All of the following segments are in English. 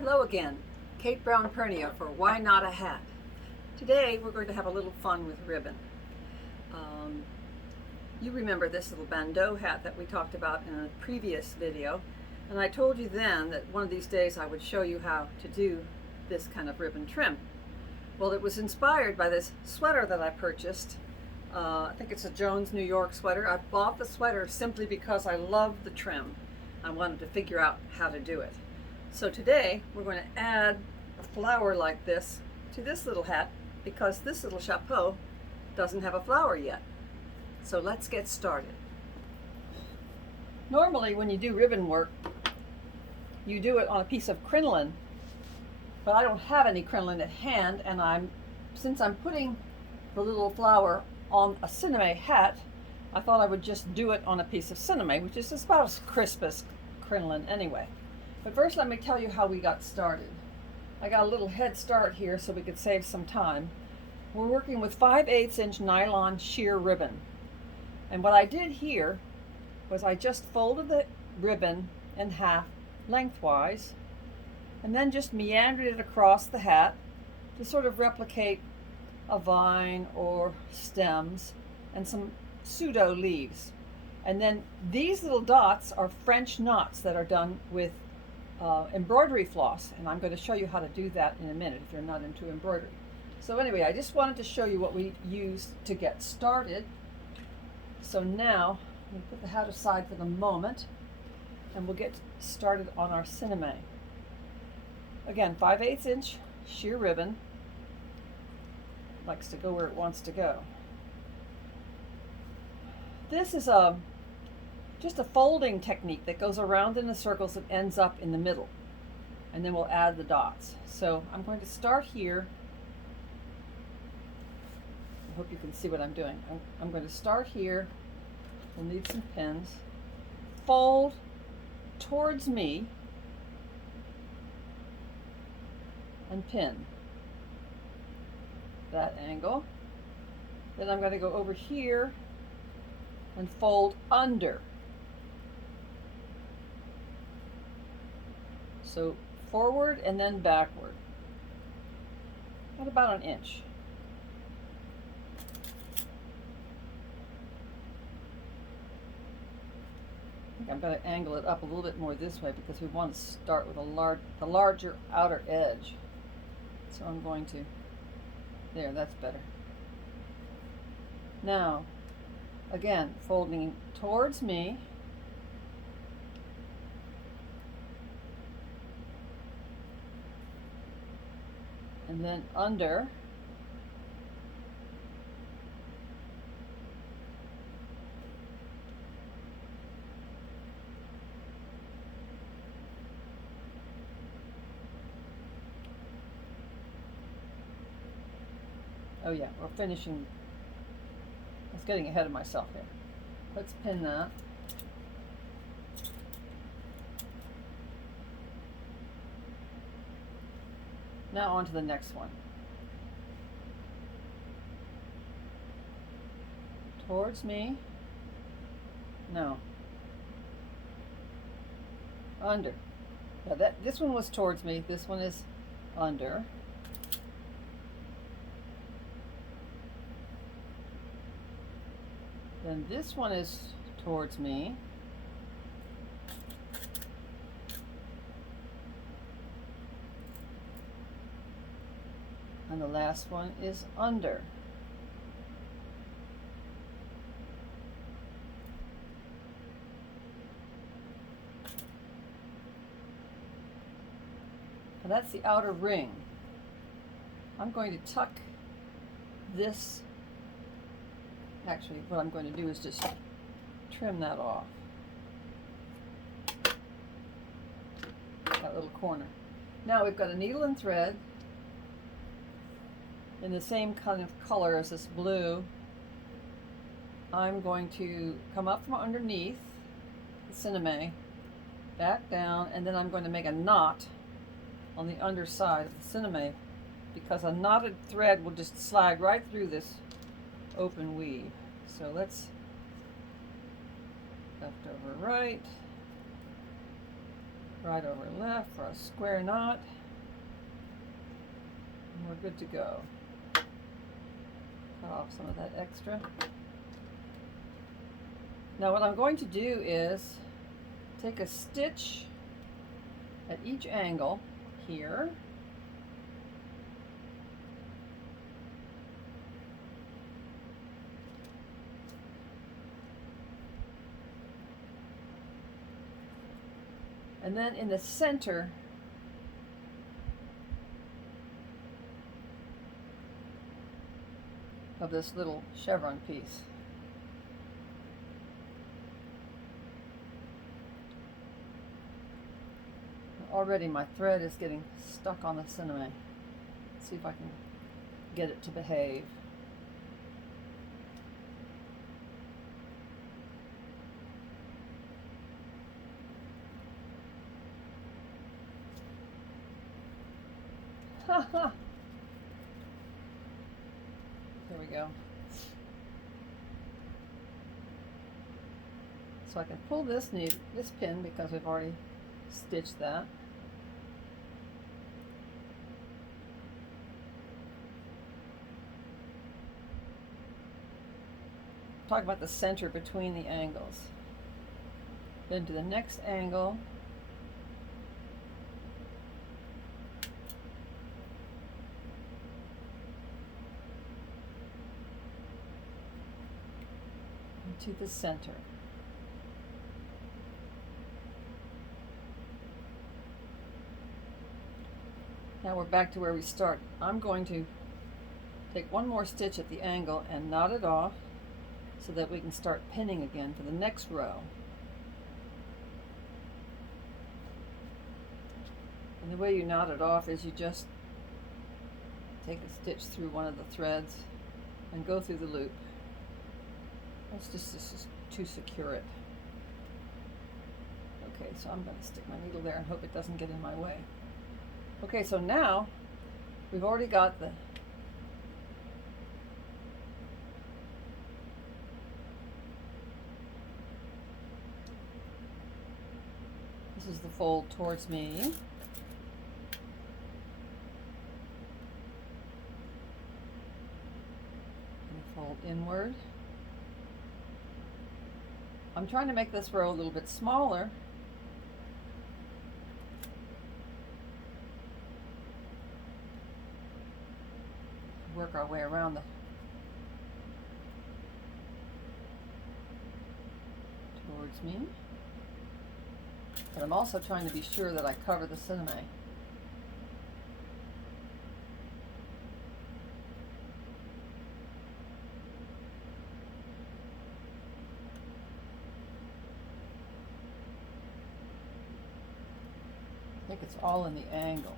Hello again, Kate Brown Pernia for Why Not a Hat. Today we're going to have a little fun with ribbon. Um, you remember this little bandeau hat that we talked about in a previous video, and I told you then that one of these days I would show you how to do this kind of ribbon trim. Well, it was inspired by this sweater that I purchased. I think it's a Jones, New York sweater. I bought the sweater simply because I love the trim. I wanted to figure out how to do it. So today we're going to add a flower like this to this little hat because this little chapeau doesn't have a flower yet. So let's get started. Normally when you do ribbon work, you do it on a piece of crinoline, but I don't have any crinoline at hand, and since I'm putting the little flower on a cineme hat, I thought I would just do it on a piece of cineme, which is about as crisp as crinoline anyway. But first let me tell you how we got started. I got a little head start here so we could save some time. We're working with 5/8 inch nylon sheer ribbon. And what I did here was I just folded the ribbon in half lengthwise and then just meandered it across the hat to sort of replicate a vine or stems and some pseudo leaves. And then these little dots are French knots that are done with embroidery floss, and I'm going to show you how to do that in a minute if you're not into embroidery. So anyway, I just wanted to show you what we used to get started. So now I'm going to put the hat aside for the moment and we'll get started on our cineme. Again, 5/8 inch sheer ribbon. Likes to go where it wants to go. This is just a folding technique that goes around in the circles and ends up in the middle, and then we'll add the dots. So I'm going to start here. I hope you can see what I'm doing. I'm going to start here. We'll need some pins. Fold towards me and pin that angle. Then I'm going to go over here and fold under. So forward and then backward at about an inch. I think I'm going to angle it up a little bit more this way because we want to start with the larger outer edge. So I'm going to, there, that's better. Now, again, folding towards me. And then under. Oh yeah, we're finishing. I was getting ahead of myself here. Let's pin that. Now on to the next one. Towards me. No. Under. Now this one was towards me. This one is under. Then this one is towards me. And the last one is under. And that's the outer ring. I'm going to tuck this. Actually, what I'm going to do is just trim that off. That little corner. Now we've got a needle and thread in the same kind of color as this blue. I'm going to come up from underneath the cineme, back down, and then I'm going to make a knot on the underside of the cineme because a knotted thread will just slide right through this open weave. So let's left over right, right over left for a square knot, and we're good to go. Cut off some of that extra. Now what I'm going to do is take a stitch at each angle here, and then in the center of this little chevron piece. Already my thread is getting stuck on the cinnamon. Let's see if I can get it to behave. Ha ha! There we go. So I can pull this pin because we've already stitched that. Talk about the center between the angles. Then to the next angle. And to the center. Now we're back to where we start. I'm going to take one more stitch at the angle and knot it off so that we can start pinning again for the next row. And the way you knot it off is you just take a stitch through one of the threads and go through the loop. This is to secure it. Okay, so I'm going to stick my needle there and hope it doesn't get in my way. Okay, so now we've already got the this is the fold towards me. And fold inward. I'm trying to make this row a little bit smaller. Work our way around towards me. But I'm also trying to be sure that I cover the cinnamon. I think it's all in the angle.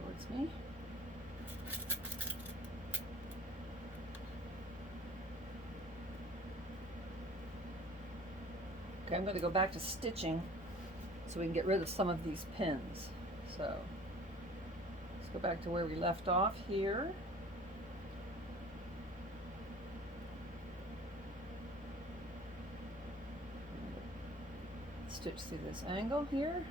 Towards me. Okay, I'm going to go back to stitching so we can get rid of some of these pins. So let's go back to where we left off here. Stitch through this angle here.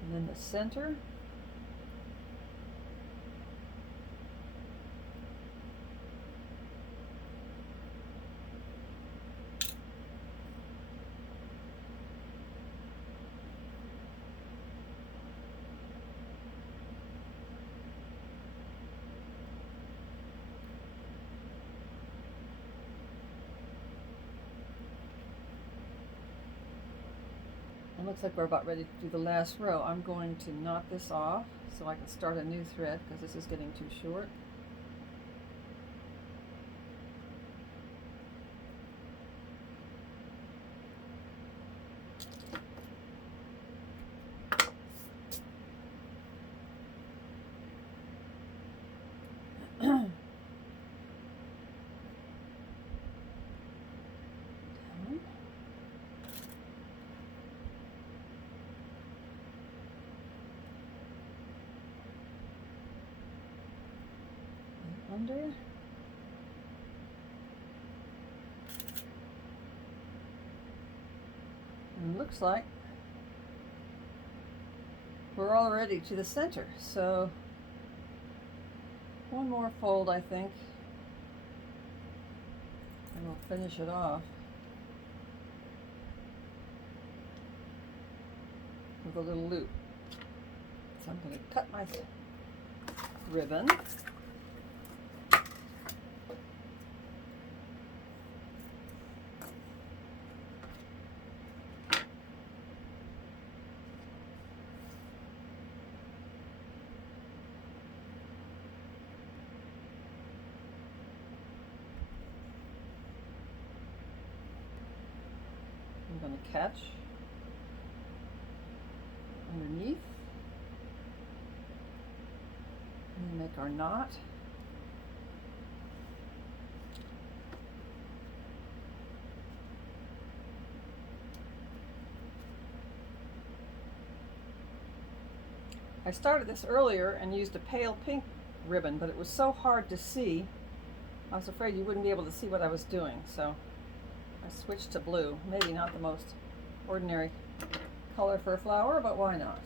And then the center. It looks like we're about ready to do the last row. I'm going to knot this off so I can start a new thread because this is getting too short. under. And it looks like we're already to the center. So one more fold, I think, and we'll finish it off with a little loop. So I'm going to cut my ribbon. I'm going to catch underneath and make our knot. I started this earlier and used a pale pink ribbon, but it was so hard to see. I was afraid you wouldn't be able to see what I was doing, so I switched to blue. Maybe not the most ordinary color for a flower, but why not?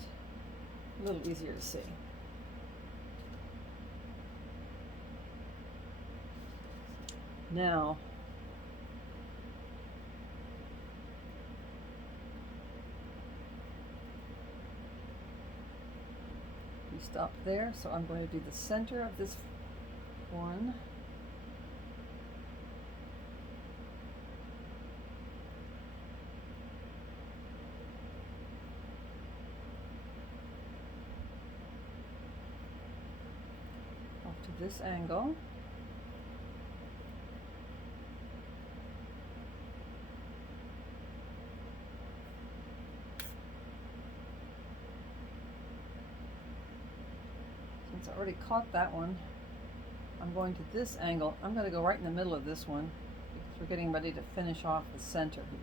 A little easier to see. Now, we stopped there, so I'm going to do the center of this one. Off to this angle. Since I already caught that one, I'm going to this angle. I'm going to go right in the middle of this one because we're getting ready to finish off the center here.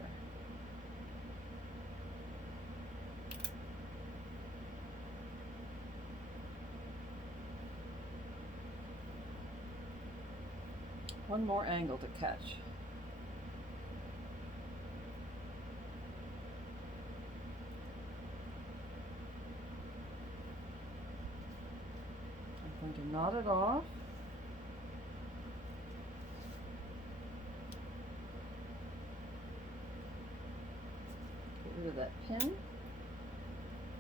One more angle to catch. I'm going to knot it off. Get rid of that pin.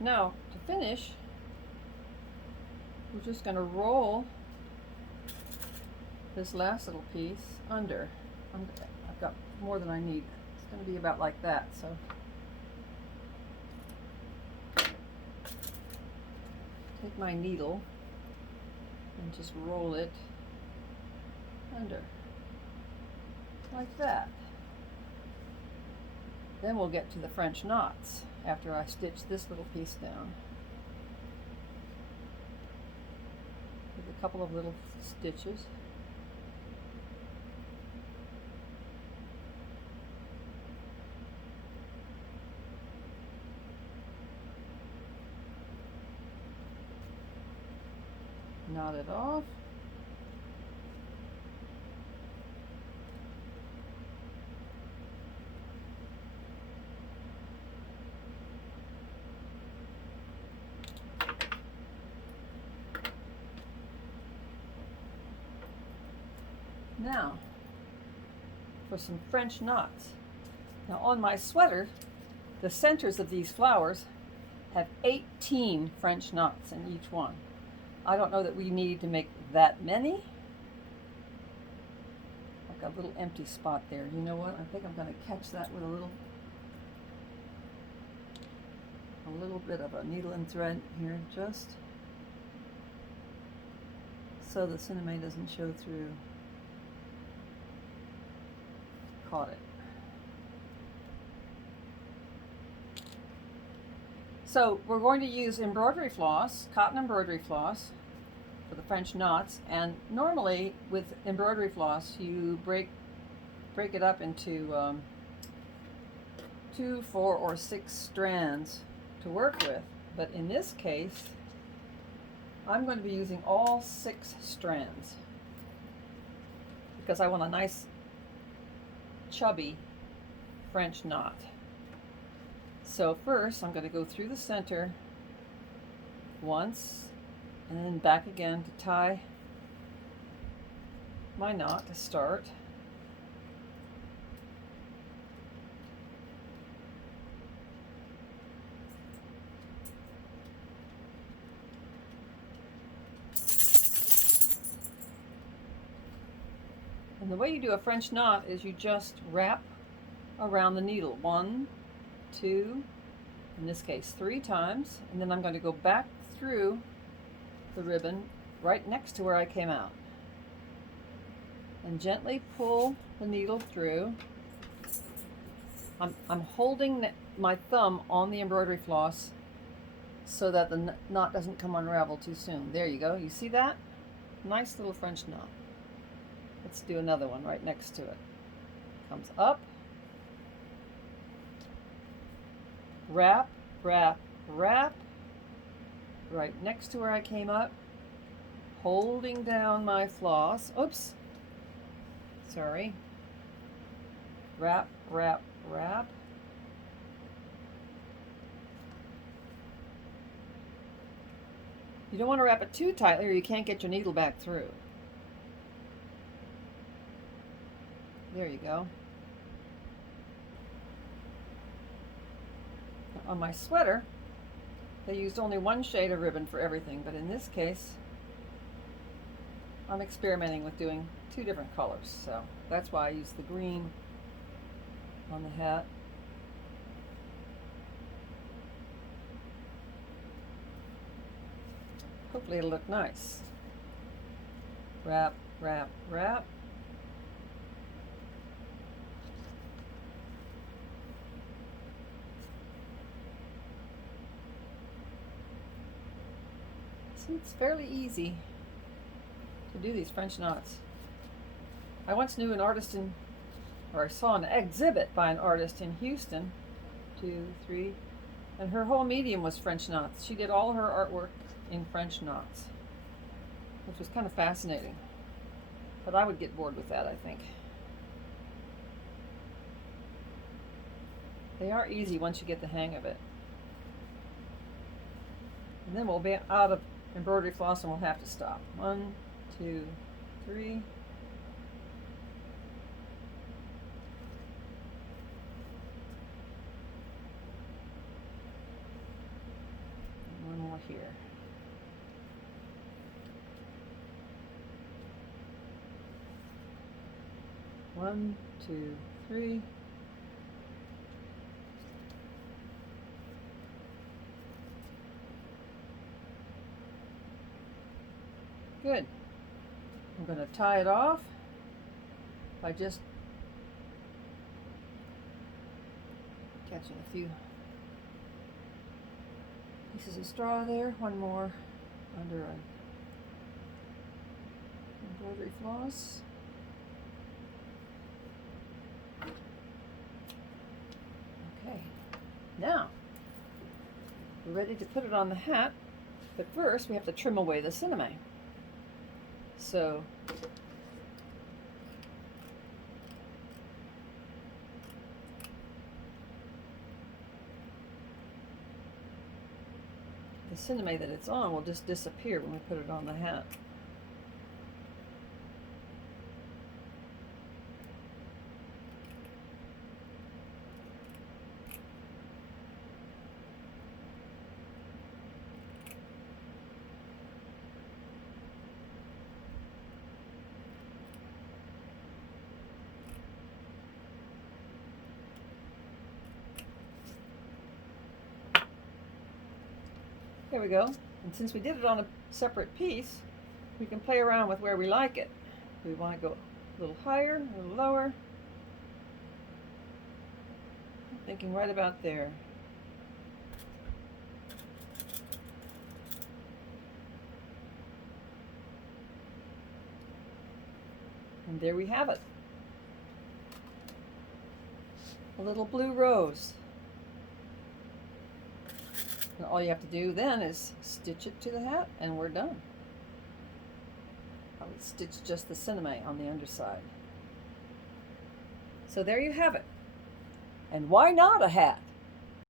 Now, to finish, we're just going to roll this last little piece under. I've got more than I need. It's going to be about like that. So take my needle and just roll it under like that. Then we'll get to the French knots after I stitch this little piece down with a couple of little stitches. Knot it off. Now, for some French knots. Now on my sweater, the centers of these flowers have 18 French knots in each one. I don't know that we need to make that many. Like a little empty spot there. You know what? I think I'm going to catch that with a little bit of a needle and thread here, just so the cinnamon doesn't show through. Caught it. So we're going to use embroidery floss, cotton embroidery floss for the French knots, and normally with embroidery floss you break it up into 2, 4, or 6 strands to work with, but in this case I'm going to be using all 6 strands. because I want a nice chubby French knot. So first I'm going to go through the center once and then back again to tie my knot to start. And the way you do a French knot is you just wrap around the needle 1, 2, in this case 3 times, and then I'm going to go back through the ribbon right next to where I came out and gently pull the needle through. I'm holding my thumb on the embroidery floss so that the knot doesn't come unravel too soon. There you go. You see that? Nice little French knot. Let's do another one right next to it. Comes up, wrap, wrap, wrap, right next to where I came up, holding down my floss. Oops, sorry. Wrap, wrap, wrap. You don't want to wrap it too tightly or you can't get your needle back through. There you go. On my sweater, they used only one shade of ribbon for everything, but in this case, I'm experimenting with doing 2 different colors, so that's why I used the green on the hat. Hopefully it'll look nice. Wrap, wrap, wrap. See, it's fairly easy to do these French knots. I once knew an artist I saw an exhibit by an artist in Houston, 2, 3, and her whole medium was French knots. She did all her artwork in French knots, which was kind of fascinating. But I would get bored with that, I think. They are easy once you get the hang of it. And then we'll be out of embroidery floss and we'll have to stop. 1, 2, 3. And 1 more here. One, 2, 3. Good. I'm going to tie it off by just catching a few pieces of straw there. 1 more under an embroidery floss. Okay, now we're ready to put it on the hat, but first we have to trim away the cinnamon. So the cinnamon that it's on will just disappear when we put it on the hat. There we go. And since we did it on a separate piece, we can play around with where we like it. We want to go a little higher, a little lower. I'm thinking right about there. And there we have it. A little blue rose. And all you have to do then is stitch it to the hat and we're done. I would stitch just the cinnamon on the underside. So there you have it. And why not a hat?